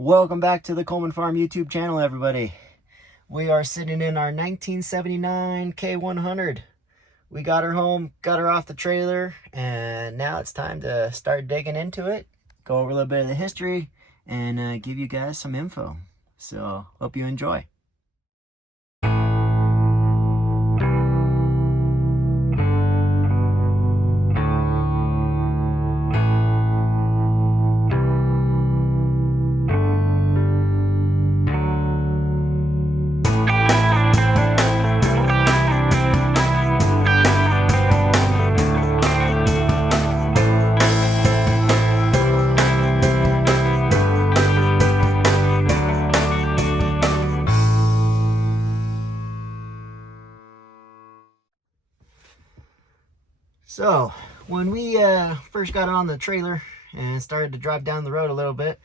Welcome back to the Coleman Farm YouTube channel, everybody. We are sitting in our 1979 K100. We got her home, got her off the trailer, and now it's time to start digging into it, go over a little bit of the history, and give you guys some info. So, hope you enjoy. So, when we first got on the trailer and started to drive down the road a little bit,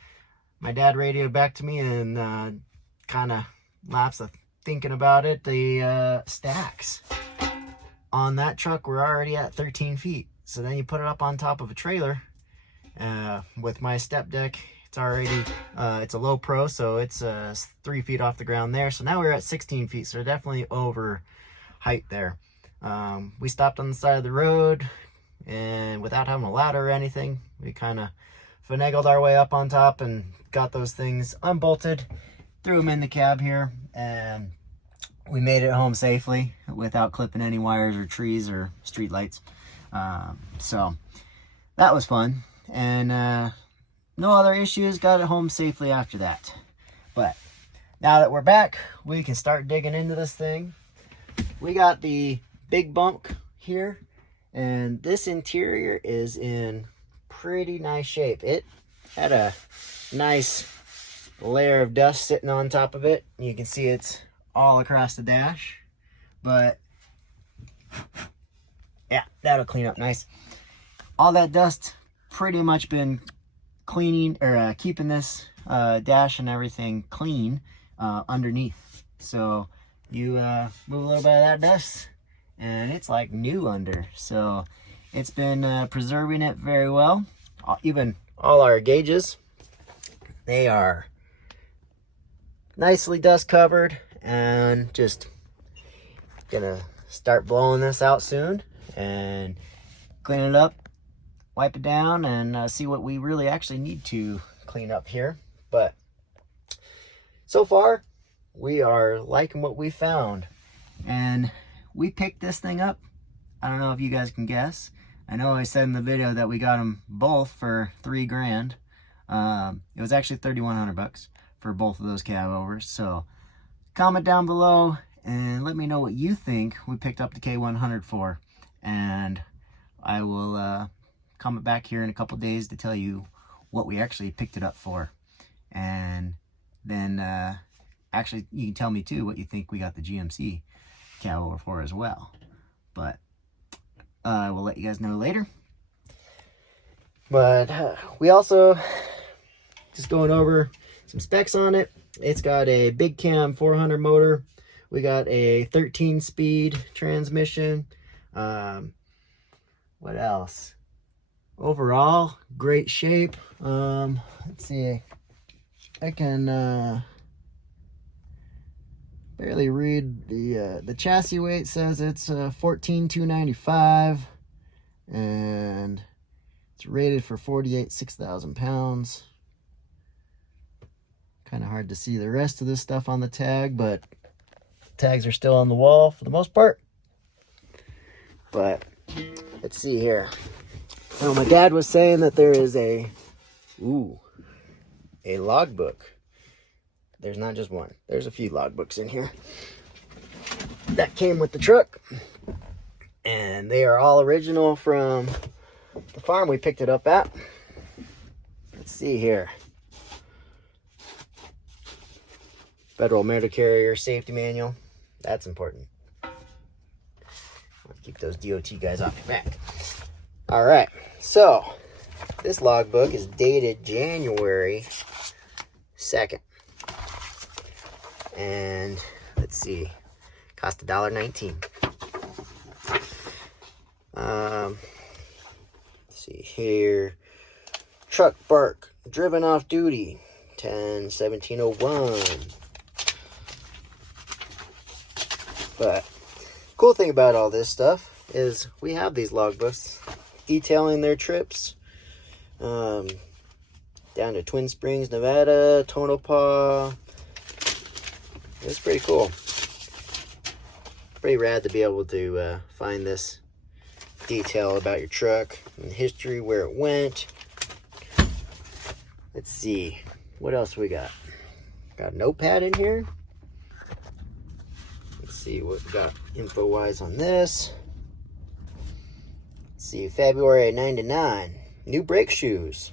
my dad radioed back to me and kind of lapsed of thinking about it. The stacks on that truck were already at 13 feet. So then you put it up on top of a trailer with my step deck. It's already, it's a low pro, so it's 3 feet off the ground there. So now we're at 16 feet, so definitely over height there. We stopped on the side of the road, and without having a ladder or anything, we kind of finagled our way up on top and got those things unbolted, threw them in the cab here, and we made it home safely without clipping any wires or trees or street lights. So that was fun, and no other issues. Got it home safely after that. But now that we're back, we can start digging into this thing. We got the big bunk here, and this interior is in pretty nice shape. It had a nice layer of dust sitting on top of it. You can see it's all across the dash, but yeah, that'll clean up nice. All that dust pretty much been cleaning or keeping this dash and everything clean underneath. So you move a little bit of that dust and it's like new under. So it's been preserving it very well. Even all our gauges, they are nicely dust covered, and just gonna start blowing this out soon and clean it up, wipe it down, and see what we really actually need to clean up here. But so far we are liking what we found, and we picked this thing up. I don't know if you guys can guess. I know I said in the video that we got them both for $3 grand. It was actually 3,100 bucks for both of those Cabovers. So comment down below and let me know what you think we picked up the K100 for, and I will comment back here in a couple days to tell you what we actually picked it up for. And then actually you can tell me too what you think we got the GMC Cabover for as well. But I will let you guys know later. But we also, just going over some specs on it. It's got a big cam 400 motor. We got a 13-speed transmission. What else? Overall, great shape. Let's see. I can barely read the chassis weight. Says it's 14,295, and it's rated for 6,000 pounds. Kind of hard to see the rest of this stuff on the tag, but tags are still on the wall for the most part. But let's see here. Now, my dad was saying that there is a logbook. There's not just one. There's a few logbooks in here that came with the truck, and they are all original from the farm we picked it up at. Let's see here. Federal Motor Carrier Safety Manual. That's important. Keep those DOT guys off your back. All right. So this logbook is dated January 2nd. And let's see, cost $1.19. Let's see here. Truck bark, driven off duty, 10/17/01. But cool thing about all this stuff is we have these logbooks detailing their trips down to Twin Springs, Nevada, Tonopah. It's pretty cool. Pretty rad to be able to find this detail about your truck and history, where it went. Let's see, what else we got? Got a notepad in here. Let's see what we got info-wise on this. Let's see, February 99, new brake shoes.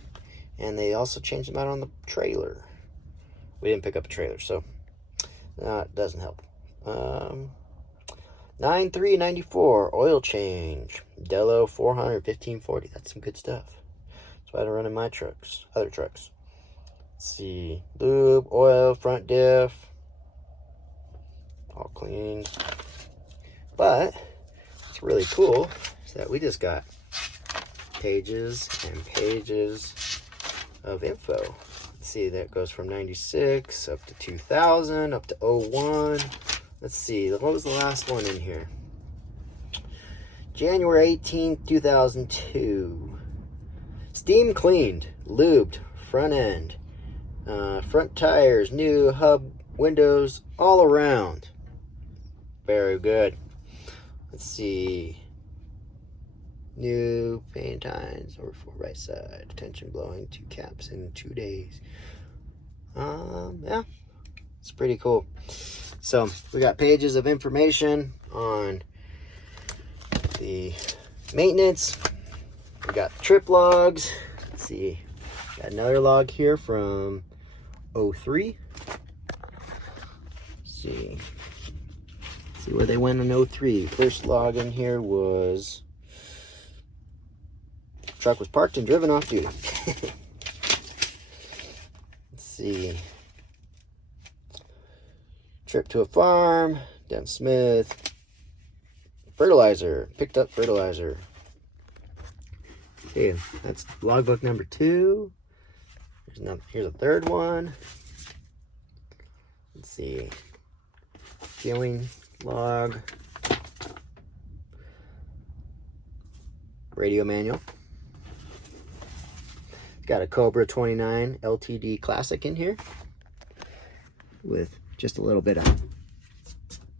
And they also changed them out on the trailer. We didn't pick up a trailer, so it doesn't help. 9/3/94, oil change. Dello 400, 1540. That's some good stuff. That's what I run in my trucks, other trucks. Let's see, lube, oil, front diff, all clean. But what's really cool is that we just got pages and pages of info. Let's see, that goes from 96 up to 2000 up to 01. Let's see, what was the last one in here? January 18th, 2002. Steam cleaned, lubed, front end, front tires, new hub, windows, all around. Very good. Let's see. New paint tines over for right side. Attention blowing, 2 caps in 2 days. Yeah, it's pretty cool. So we got pages of information on the maintenance. We got trip logs. Let's see, got another log here from 03. Let's see where they went in 03. First log in here was truck was parked and driven off duty. Let's see. Trip to a farm, down Smith. Fertilizer, picked up fertilizer. Okay, that's logbook number 2. Here's a third one. Let's see. Fueling log. Radio manual. Got a Cobra 29 LTD Classic in here with just a little bit of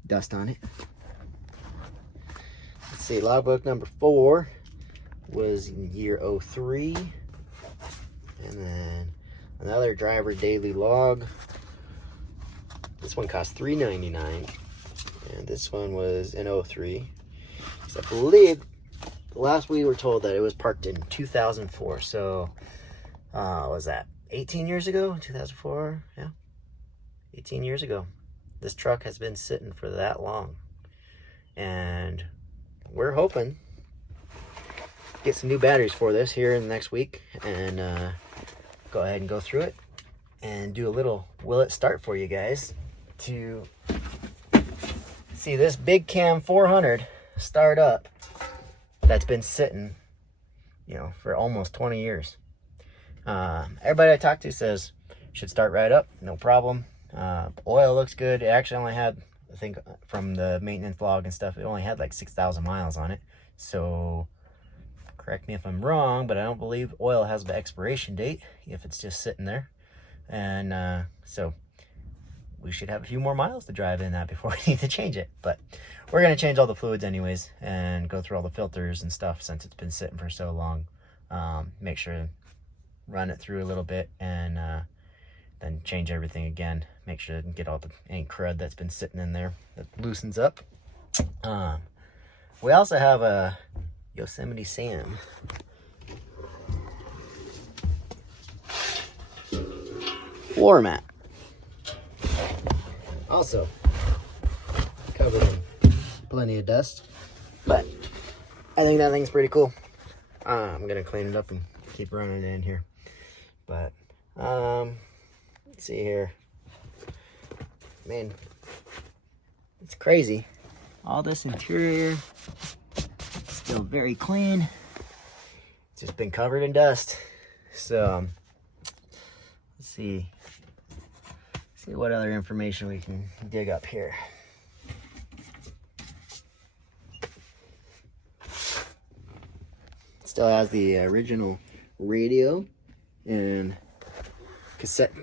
dust on it. Let's see, logbook number 4 was in year 03. And then another driver daily log. This one cost $3.99. And this one was in 03. So I believe the last we were told that it was parked in 2004. So what was that, 18 years ago? 2004, yeah, 18 years ago. This truck has been sitting for that long, and we're hoping to get some new batteries for this here in the next week, and go ahead and go through it and do a little will it start for you guys to see this big cam 400 start up that's been sitting, you know, for almost 20 years. Everybody I talk to says should start right up, no problem. Oil looks good. It actually only had, I think from the maintenance log and stuff, it only had like 6,000 miles on it. So correct me if I'm wrong, but I don't believe oil has the expiration date if it's just sitting there. And so we should have a few more miles to drive in that before we need to change it. But we're going to change all the fluids anyways and go through all the filters and stuff since it's been sitting for so long. Make sure to run it through a little bit and then change everything again. Make sure to get all any crud that's been sitting in there that loosens up. We also have a Yosemite Sam floor mat. Also covered in plenty of dust, but I think that thing's pretty cool. I'm gonna clean it up and keep running it in here. But let's see here. Man, it's crazy. All this interior still very clean. It's just been covered in dust. So let's see. See what other information we can dig up here. Still has the original radio and cassette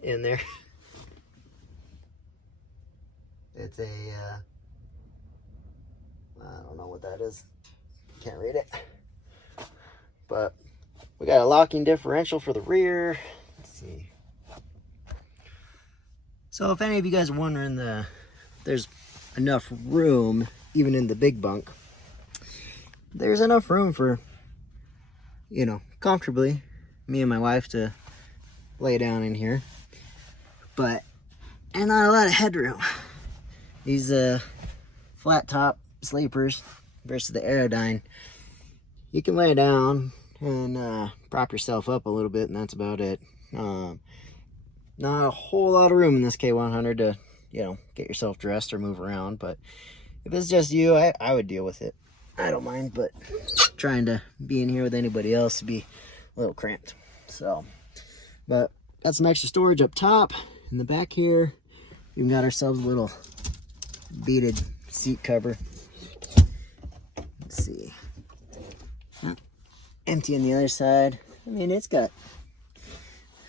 in there. It's a, I don't know what that is. Can't read it. But we got a locking differential for the rear. Let's see. So if any of you guys are wondering, there's enough room, even in the big bunk. There's enough room for, you know, comfortably, me and my wife to lay down in here. But, and not a lot of headroom. These flat top sleepers versus the Aerodyne, you can lay down and prop yourself up a little bit, and that's about it. Not a whole lot of room in this K100 to, you know, get yourself dressed or move around. But if it's just you, I would deal with it. I don't mind, but trying to be in here with anybody else would be a little cramped. So, but got some extra storage up top. In the back here, we've got ourselves a little beaded seat cover. Let's see. Empty on the other side. I mean, it's got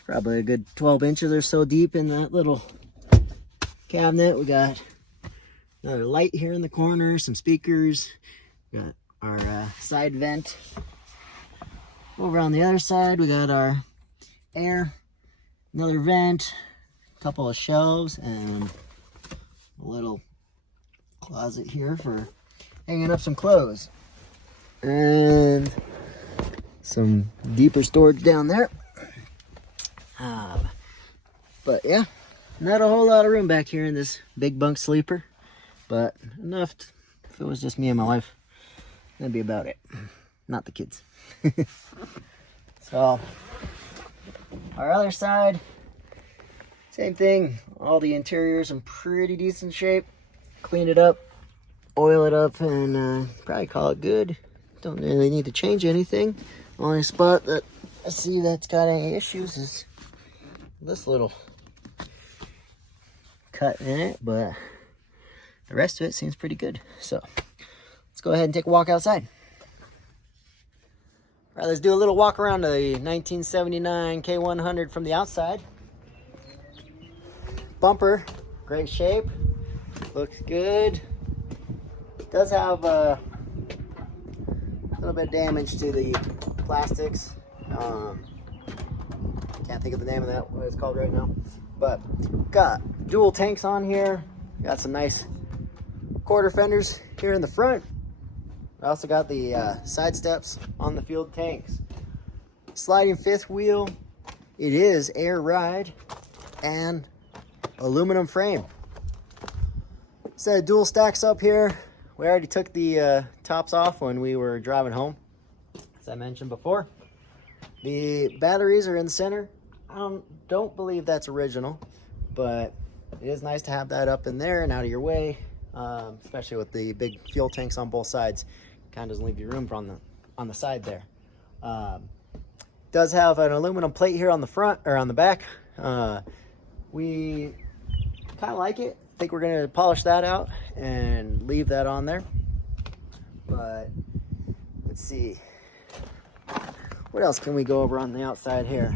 probably a good 12 inches or so deep in that little cabinet. We got another light here in the corner, some speakers. We got our side vent. Over on the other side, we got our air, another vent, a couple of shelves, and a little closet here for hanging up some clothes. And some deeper storage down there. But yeah, not a whole lot of room back here in this big bunk sleeper, but enough if it was just me and my wife, that'd be about it. Not the kids. So our other side, same thing. All the interior's in pretty decent shape. Clean it up, oil it up, and probably call it good. Don't really need to change anything. Only spot that I see that's got any issues is this little cut in it, but the rest of it seems pretty good. So let's go ahead and take a walk outside. All right, let's do a little walk around the 1979 K100 from the outside. Bumper, great shape, looks good. It does have a little bit of damage to the plastics. Can't think of the name of that, what it's called right now. But got dual tanks on here. Got some nice quarter fenders here in the front. We also got the side steps on the fuel tanks. Sliding fifth wheel. It is air ride and aluminum frame. Set of dual stacks up here. We already took the tops off when we were driving home, as I mentioned before. The batteries are in the center. I don't believe that's original, but it is nice to have that up in there and out of your way, especially with the big fuel tanks on both sides. Kind of doesn't leave you room on the side there. Does have an aluminum plate here on the front or on the back. We kind of like it. I think we're going to polish that out and leave that on there. But let's see. What else can we go over on the outside here?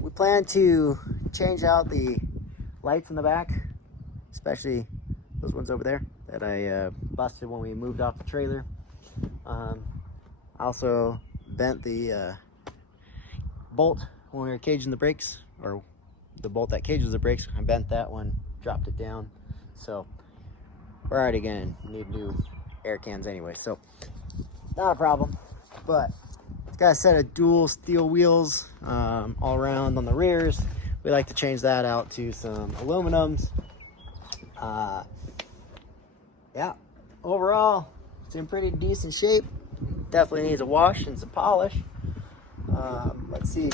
We plan to change out the lights in the back, especially those ones over there that I busted when we moved off the trailer. I also bent the bolt when we were caging the brakes, or the bolt that cages the brakes. I bent that one, dropped it down. So we're already gonna need new air cans anyway, so not a problem. But it's got a set of dual steel wheels all around on the rears. We like to change that out to some aluminums. Yeah, overall it's in pretty decent shape. Definitely needs a wash and some polish. Let's see,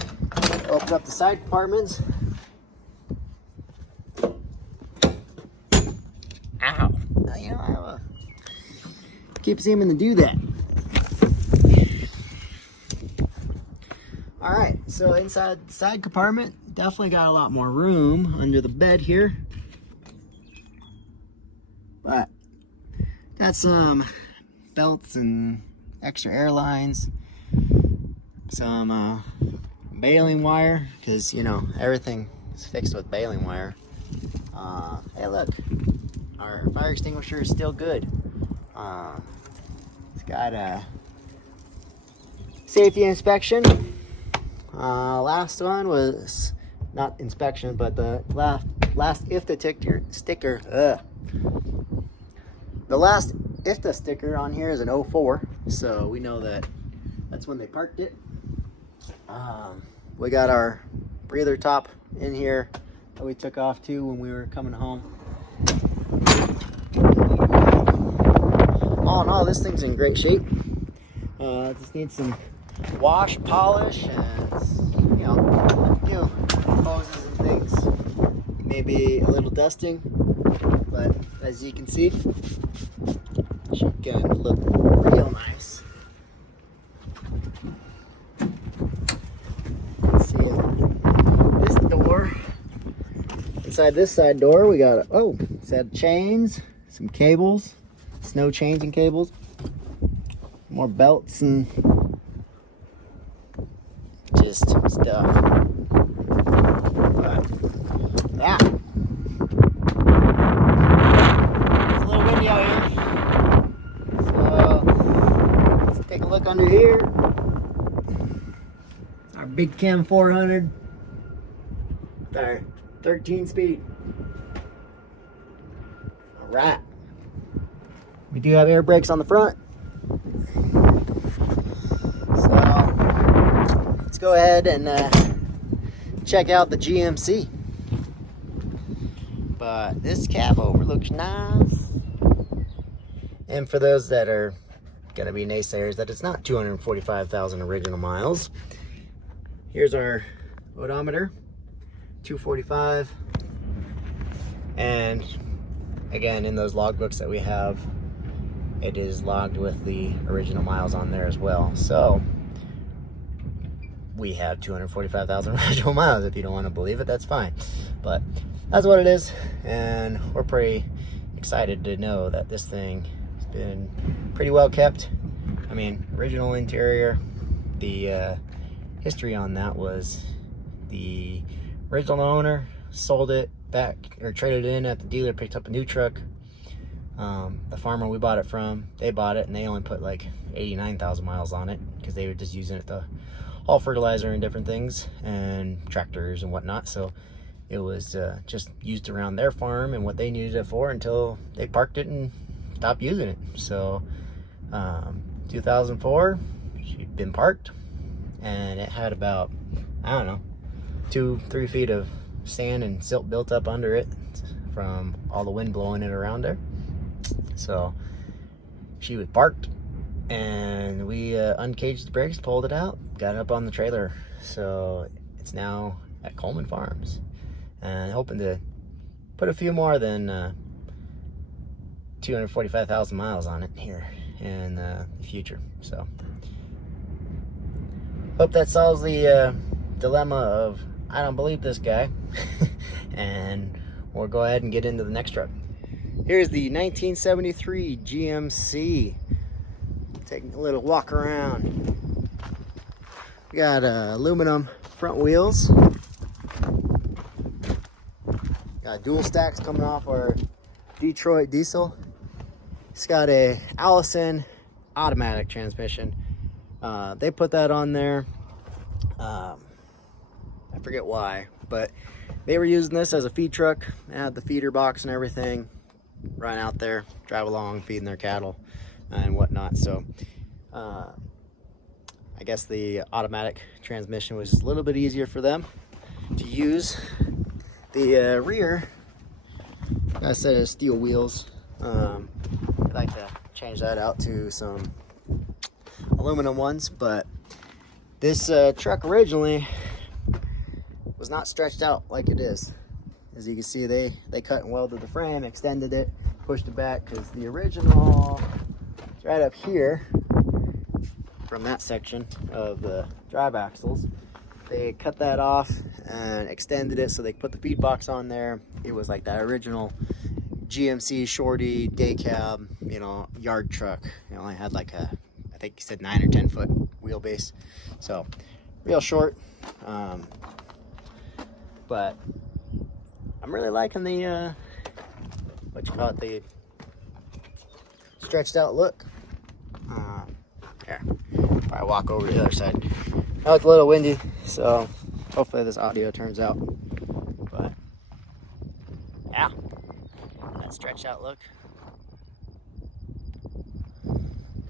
open up the side compartments. Ow. You know, I keep seeming to do that. All right, so So inside the side compartment, definitely got a lot more room under the bed here. But got some belts and extra air lines, some baling wire, because you know everything is fixed with baling wire. Hey look, our fire extinguisher is still good. It's got a safety inspection. Last one was not inspection, but the last IFTA sticker. The last IFTA sticker on here is an 04, so we know that's when they parked it. We got our breather top in here that we took off too when we were coming home. All in all, this thing's in great shape. Just needs some wash, polish, and you know, new hoses and things. Maybe a little dusting, but as you can see, she's gonna look real nice. Let's see this door. Inside this side door, we got set of chains, some cables, snow chains and cables, more belts and just stuff. But yeah, it's a little windy out here, so let's take a look under here. Our big K100 with our 13 speed. All right, we do have air brakes on the front. Let's go ahead and check out the GMC. But this Cabover looks nice. And for those that are going to be naysayers that it's not 245,000 original miles, here's our odometer, 245. And again, in those logbooks that we have, it is logged with the original miles on there as well. So we have 245,000 original miles. If you don't want to believe it, that's fine. But that's what it is. And we're pretty excited to know that this thing has been pretty well kept. I mean, original interior. The history on that was the original owner sold it back, or traded it in at the dealer, picked up a new truck. The farmer we bought it from, they bought it and they only put like 89,000 miles on it because they were just using it to haul fertilizer and different things and tractors and whatnot. So it was just used around their farm and what they needed it for until they parked it and stopped using it. So 2004, she'd been parked and it had about, I don't know, 2-3 feet of sand and silt built up under it from all the wind blowing it around her. So she was parked and we uncaged the brakes, pulled it out, got it up on the trailer. So it's now at Coleman Farms and hoping to put a few more than 245,000 miles on it here in the future. So hope that solves the dilemma of I don't believe this guy. And we'll go ahead and get into the next truck. Here's the 1973 GMC. Taking a little walk around. We got aluminum front wheels. Got dual stacks coming off our Detroit diesel. It's got a Allison automatic transmission. They put that on there. I forget why, but they were using this as a feed truck. They had the feeder box and everything. Run out there, drive along, feeding their cattle and whatnot. So I guess the automatic transmission was a little bit easier for them to use. The rear got a set of steel wheels. I'd like to change that out to some aluminum ones, but this truck originally was not stretched out like it is. As you can see, they cut and welded the frame, extended it, pushed it back, because the original is right up here from that section of the drive axles. they cut that off and extended it so they put the feed box on there. It was like that original GMC shorty day cab, you know, yard truck. It only had like a, I think he said 9 or 10 foot wheelbase, so real short. But I'm really liking the what you call it, the stretched out look. Here, probably walk over to the other side. Now it's a little windy, so hopefully this audio turns out. But yeah, that stretched out look.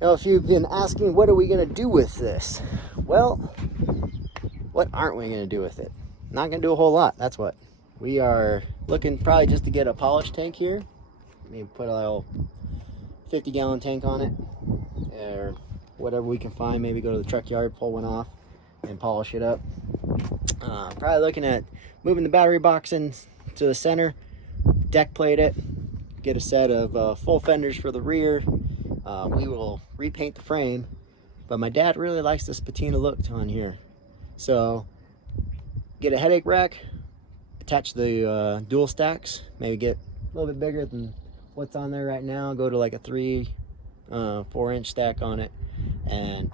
Now, if you've been asking, what are we gonna do with this? Well, what aren't we gonna do with it? Not gonna do a whole lot. That's what we are looking, probably just to get a polish tank here. Maybe put a little 50-gallon tank on it, or whatever we can find. Maybe go to the truck yard, pull one off, and polish it up. Probably looking at moving the battery box into the center, deck plate it, get a set of full fenders for the rear. We will repaint the frame, but my dad really likes this patina look on here. So get a headache rack, attach the dual stacks, maybe get a little bit bigger than what's on there right now, go to like a 3-4 inch stack on it. And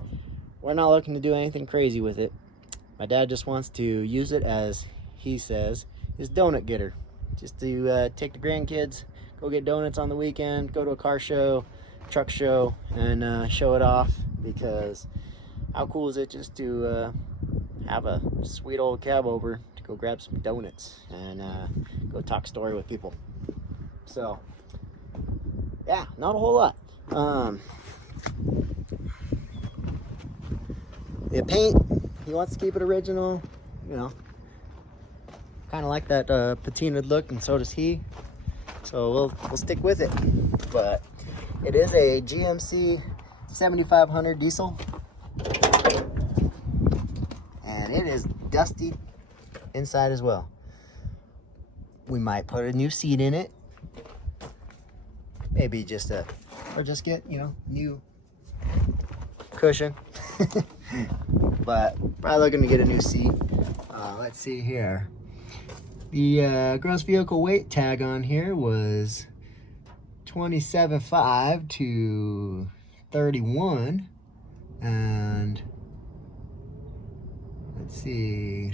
we're not looking to do anything crazy with it. My dad just wants to use it as, he says, his donut getter. Just to take the grandkids, go get donuts on the weekend, go to a car show, truck show, and show it off. Because how cool is it just to have a sweet old cab over to go grab some donuts and go talk story with people. So yeah, not a whole lot. The paint, he wants to keep it original, you know, kind of like that patinaed look, and so does he. So we'll stick with it. But it is a GMC 7500 diesel, and it is dusty inside as well. We might put a new seat in it, maybe just or just get, you know, new cushion. But probably looking to get a new seat. Let's see here. The gross vehicle weight tag on here was 27.5 to 31, and let's see.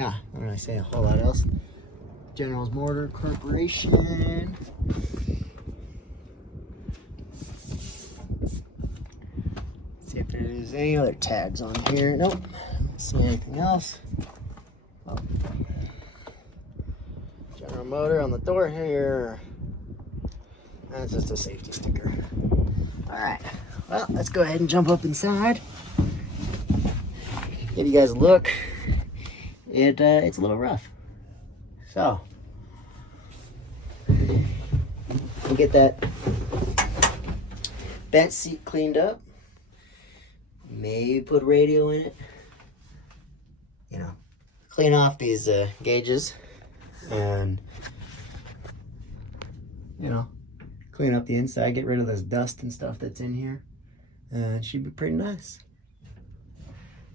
Yeah, I don't really say a whole lot else. General's Motor Corporation. See if there's any other tags on here. Nope. Don't see anything else. Oh. General Motor on the door here. That's just a safety sticker. Alright. Well, let's go ahead and jump up inside. Give you guys a look. It's a little rough. So we'll get that bench seat cleaned up. Maybe put a radio in it. You know, clean off these gauges, and you know, clean up the inside, get rid of this dust and stuff that's in here, and it should be pretty nice.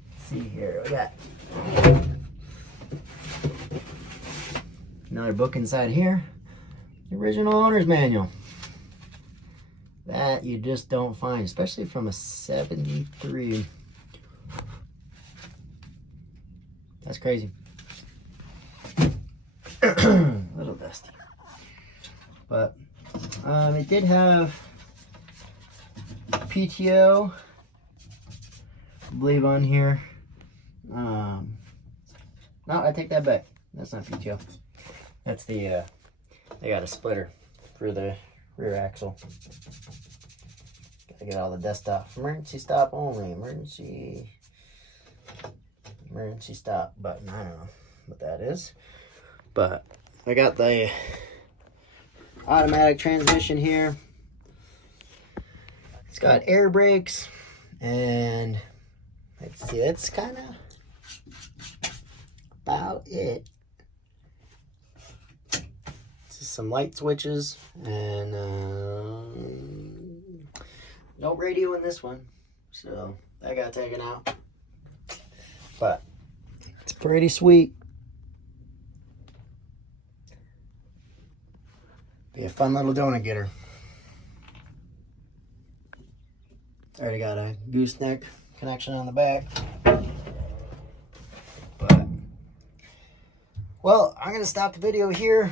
Let's see here, we got another book inside here. The original owner's manual. That you just don't find, especially from a 73. That's crazy. A little dusty. But it did have PTO, I believe, on here. No, I take that back. That's not PTO. That's the, they got a splitter for the rear axle. Gotta get all the dust off. Emergency stop only. Emergency stop button. I don't know what that is. But I got the automatic transmission here. It's got air brakes, and let's see, that's kind of about it. Just some light switches, and no radio in this one, so that got taken out. but it's pretty sweet. Be a fun little donut getter. It's already got a gooseneck connection on the back. But, well, I'm going to stop the video here.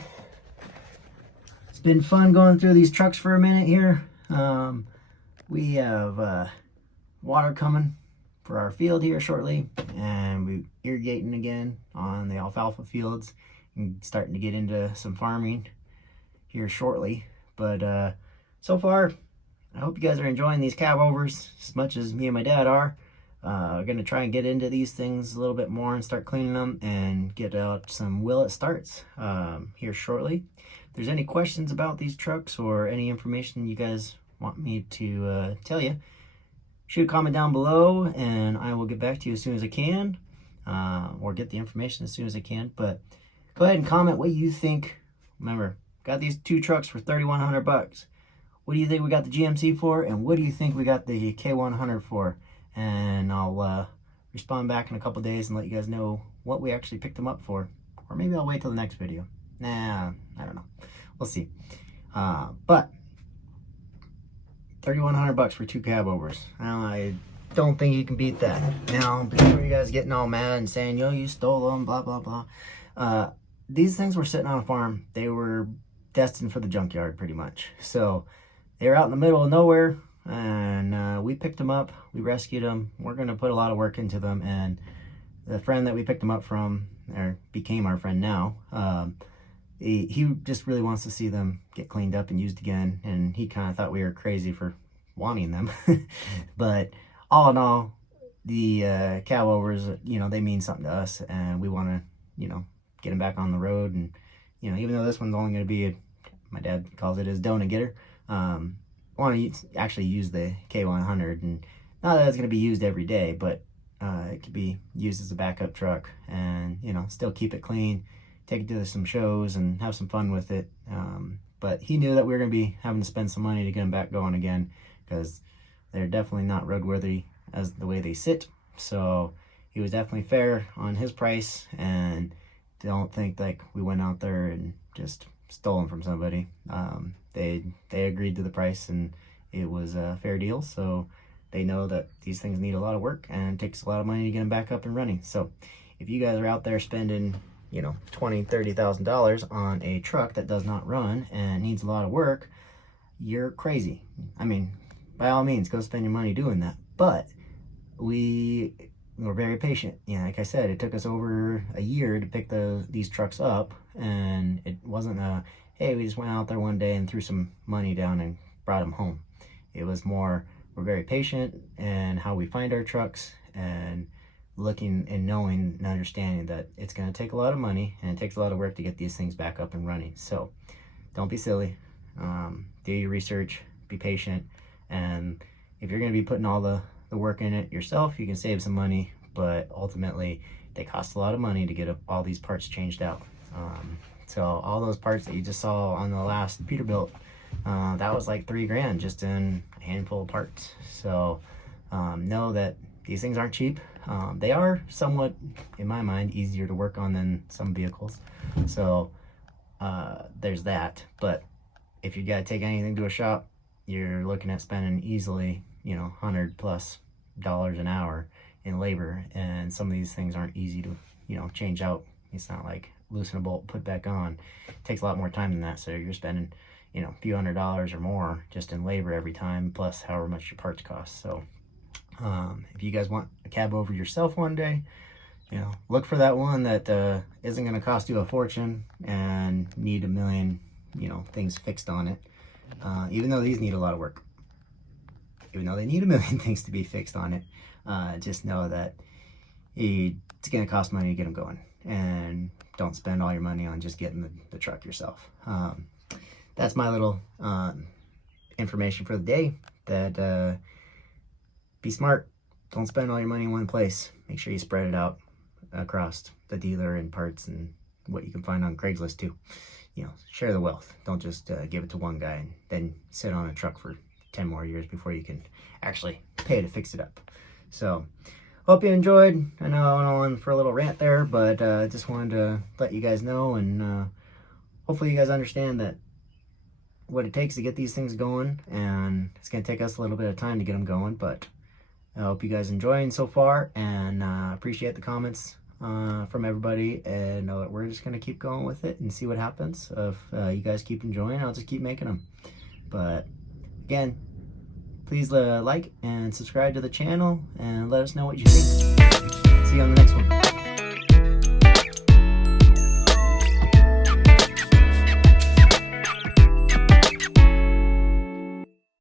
It's been fun going through these trucks for a minute here. We have water coming for our field here shortly, and we're irrigating again on the alfalfa fields and starting to get into some farming here shortly. But so far, I hope you guys are enjoying these Cabovers as much as me and my dad are. We're going to try and get into these things a little bit more and start cleaning them and get out some Will It Starts here shortly. If there's any questions about these trucks or any information you guys want me to tell you, shoot a comment down below and I will get back to you as soon as I can, or get the information as soon as I can. But go ahead and comment what you think. Remember, got these two trucks for $3,100. What do you think we got the GMC for, and what do you think we got the K100 for? And I'll respond back in a couple days and let you guys know what we actually picked them up for. Or maybe I'll wait till the next video. Nah, I don't know. We'll see. But $3,100 for two Cabovers. I don't think you can beat that. Now, before you guys getting all mad and saying, yo, you stole them, blah, blah, blah. These things were sitting on a farm. They were destined for the junkyard, pretty much. So they were out in the middle of nowhere, and we picked them up. We rescued them. We're going to put a lot of work into them. And the friend that we picked them up from, or became our friend now, he just really wants to see them get cleaned up and used again. And he kind of thought we were crazy for wanting them. But all in all, the Cabovers, you know, they mean something to us. And we want to, you know, get them back on the road. And, you know, even though this one's only going to be, my dad calls it his donut getter, I want to actually use the K100, and not that it's going to be used every day, but it could be used as a backup truck, and, you know, still keep it clean, take it to some shows and have some fun with it. But he knew that we were going to be having to spend some money to get them back going again, because they're definitely not roadworthy as the way they sit. So he was definitely fair on his price, and don't think like we went out there and just stole them from somebody. They agreed to the price, and it was a fair deal. So they know that these things need a lot of work and it takes a lot of money to get them back up and running. So if you guys are out there spending, you know, $20,000-$30,000 on a truck that does not run and needs a lot of work, you're crazy. I mean, by all means, go spend your money doing that. But we're very patient. Yeah, like I said, it took us over a year to pick these trucks up, and it wasn't a, hey, we just went out there one day and threw some money down and brought them home. It was more, we're very patient in how we find our trucks, and looking and knowing and understanding that it's going to take a lot of money and it takes a lot of work to get these things back up and running. So don't be silly. Do your research, be patient, and if you're going to be putting all the work in it yourself, you can save some money, but ultimately they cost a lot of money to get all these parts changed out. So all those parts that you just saw on the last Peterbilt, that was like $3,000 just in a handful of parts. So know that these things aren't cheap. They are somewhat, in my mind, easier to work on than some vehicles. So there's that. But if you got to take anything to a shop, you're looking at spending easily, you know, $100+ an hour in labor, and some of these things aren't easy to, you know, change out. It's not like loosen a bolt, put back on. It takes a lot more time than that. So you're spending, you know, a few $100s or more just in labor every time, plus however much your parts cost. So if you guys want a Cabover yourself one day, you know, look for that one that isn't going to cost you a fortune and need a million, you know, things fixed on it. Even though these need a lot of work, even though they need a million things to be fixed on it, just know that it's going to cost money to get them going, and don't spend all your money on just getting the truck yourself. That's my little information for the day. That be smart. Don't spend all your money in one place. Make sure you spread it out across the dealer and parts and what you can find on Craigslist too. You know, share the wealth. Don't just give it to one guy and then sit on a truck for 10 more years before you can actually pay to fix it up. So hope you enjoyed. I know I went on for a little rant there, but I just wanted to let you guys know, and hopefully you guys understand that what it takes to get these things going, and it's going to take us a little bit of time to get them going, but I hope you guys enjoying so far, and appreciate the comments from everybody, and we're just going to keep going with it and see what happens. If you guys keep enjoying, I'll just keep making them. But again, please like and subscribe to the channel and let us know what you think.